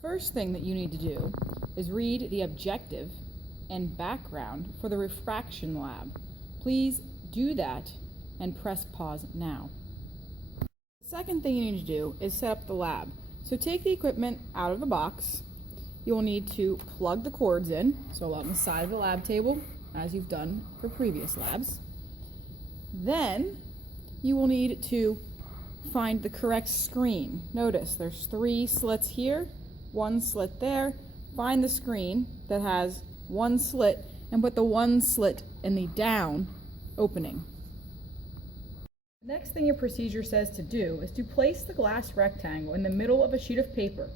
First thing that you need to do is read the objective and background for the Refraction Lab. Please do that and press pause now. The second thing you need to do is set up the lab. So take the equipment out of the box. You will need to plug the cords in, so on the side of the lab table, as you've done for previous labs. Then you will need to find the correct screen. Notice there's 3 slits here, 1 slit there. Find the screen that has 1 slit and put the 1 slit in the down opening. The next thing your procedure says to do is to place the glass rectangle in the middle of a sheet of paper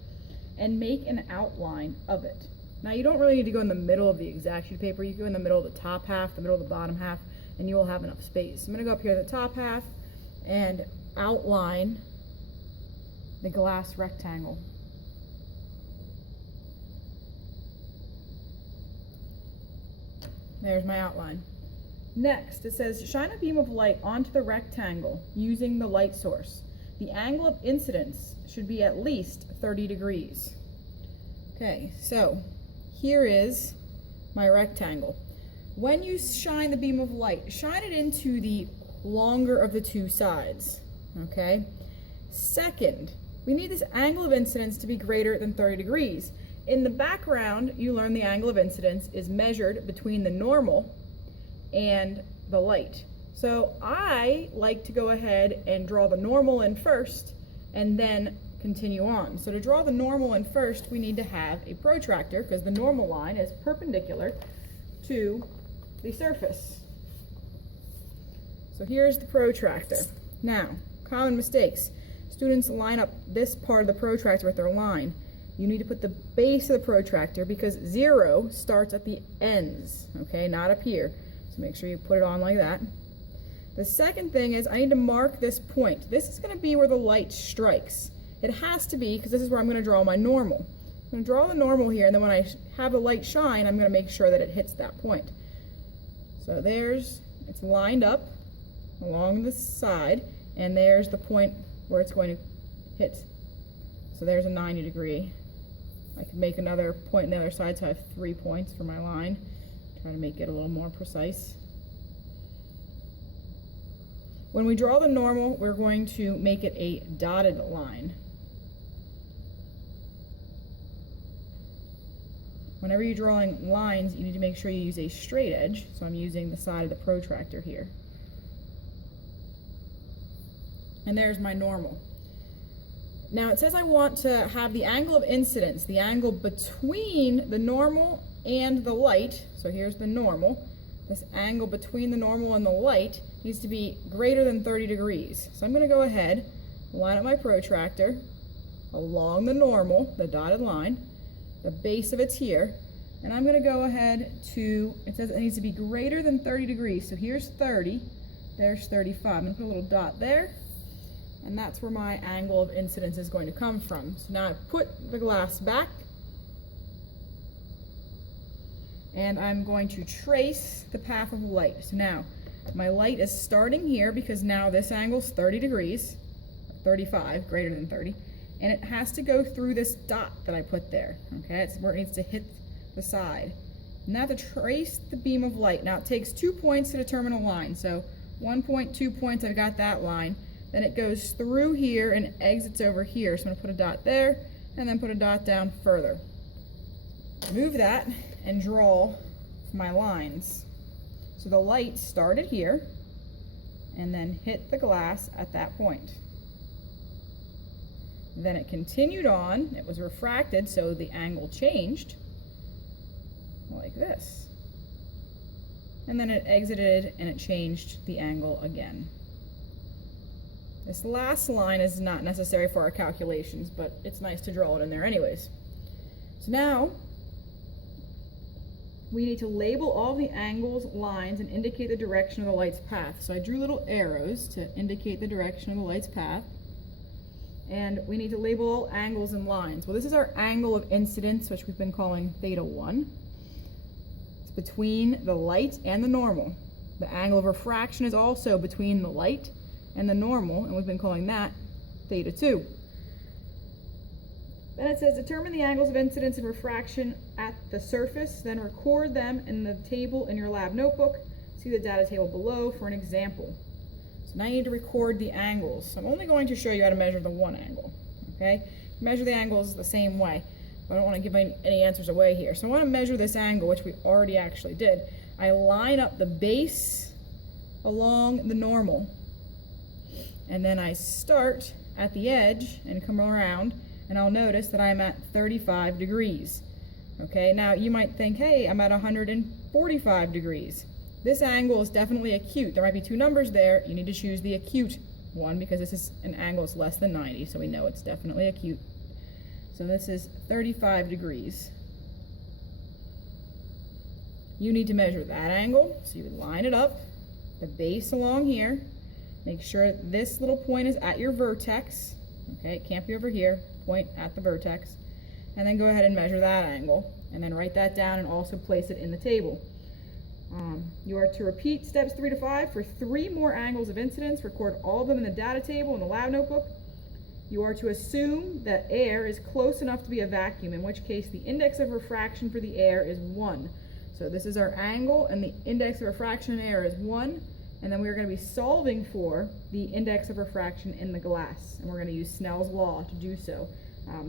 and make an outline of it. Now you don't really need to go in the middle of the exact sheet of paper. You can go in the middle of the top half, the middle of the bottom half, and you will have enough space. I'm going to go up here to the top half and outline the glass rectangle. There's my outline. Next, it says shine a beam of light onto the rectangle using the light source. The angle of incidence should be at least 30 degrees. Okay, so here is my rectangle. When you shine the beam of light, shine it into the longer of the 2 sides, okay? Second, we need this angle of incidence to be greater than 30 degrees. In the background, you learn the angle of incidence is measured between the normal and the light. So I like to go ahead and draw the normal in first and then continue on. So to draw the normal in first, we need to have a protractor because the normal line is perpendicular to the surface. So here's the protractor. Now, common mistakes. Students line up this part of the protractor with their line. You need to put the base of the protractor because 0 starts at the ends, okay, not up here. So make sure you put it on like that. The second thing is I need to mark this point. This is going to be where the light strikes. It has to be because this is where I'm going to draw my normal. I'm going to draw the normal here, and then when I have the light shine, I'm going to make sure that it hits that point. So it's lined up along the side, and there's the point where it's going to hit. So there's a 90 degree. I could make another point on the other side, so I have 3 points for my line. Try to make it a little more precise. When we draw the normal, we're going to make it a dotted line. Whenever you're drawing lines, you need to make sure you use a straight edge. So I'm using the side of the protractor here. And there's my normal. Now it says I want to have the angle of incidence, the angle between the normal and the light. So here's the normal. This angle between the normal and the light needs to be greater than 30 degrees. So I'm going to go ahead, line up my protractor along the normal, the dotted line. The base of it's here, and I'm going to go ahead to, it says it needs to be greater than 30 degrees. So here's 30, there's 35. I'm going to put a little dot there, and that's where my angle of incidence is going to come from. So now I put the glass back, and I'm going to trace the path of light. So now my light is starting here because now this angle is 30 degrees, 35, greater than 30, and it has to go through this dot that I put there, okay? It's where it needs to hit the side. Now to trace the beam of light. Now it takes 2 points to determine a line. So 1 point, 2 points, I've got that line. Then it goes through here and exits over here. So I'm gonna put a dot there and then put a dot down further. Move that and draw my lines. So the light started here and then hit the glass at that point. Then it continued on, it was refracted, so the angle changed, like this. And then it exited and it changed the angle again. This last line is not necessary for our calculations, but it's nice to draw it in there anyways. So now, we need to label all the angles, lines, and indicate the direction of the light's path. So I drew little arrows to indicate the direction of the light's path. And we need to label all angles and lines. Well, this is our angle of incidence, which we've been calling theta 1. It's between the light and the normal. The angle of refraction is also between the light and the normal, and we've been calling that theta 2. Then it says determine the angles of incidence and refraction at the surface, then record them in the table in your lab notebook. See the data table below for an example. So now you need to record the angles. So I'm only going to show you how to measure the one angle, okay? Measure the angles the same way, but I don't want to give any answers away here. So I want to measure this angle, which we already actually did. I line up the base along the normal, and then I start at the edge and come around, and I'll notice that I'm at 35 degrees. Okay, now you might think, hey, I'm at 145 degrees. This angle is definitely acute. There might be two numbers there. You need to choose the acute one because this is an angle that's less than 90, so we know it's definitely acute. So this is 35 degrees. You need to measure that angle, so you would line it up, the base along here. Make sure this little point is at your vertex. Okay, it can't be over here. Point at the vertex. And then go ahead and measure that angle. And then write that down and also place it in the table. You are to repeat steps 3 to 5 for 3 more angles of incidence. Record all of them in the data table in the lab notebook. You are to assume that air is close enough to be a vacuum, in which case the index of refraction for the air is 1. So this is our angle, and the index of refraction in air is 1. And then we're going to be solving for the index of refraction in the glass. And we're going to use Snell's law to do so.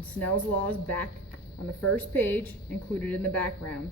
Snell's law is back on the first page, included in the background.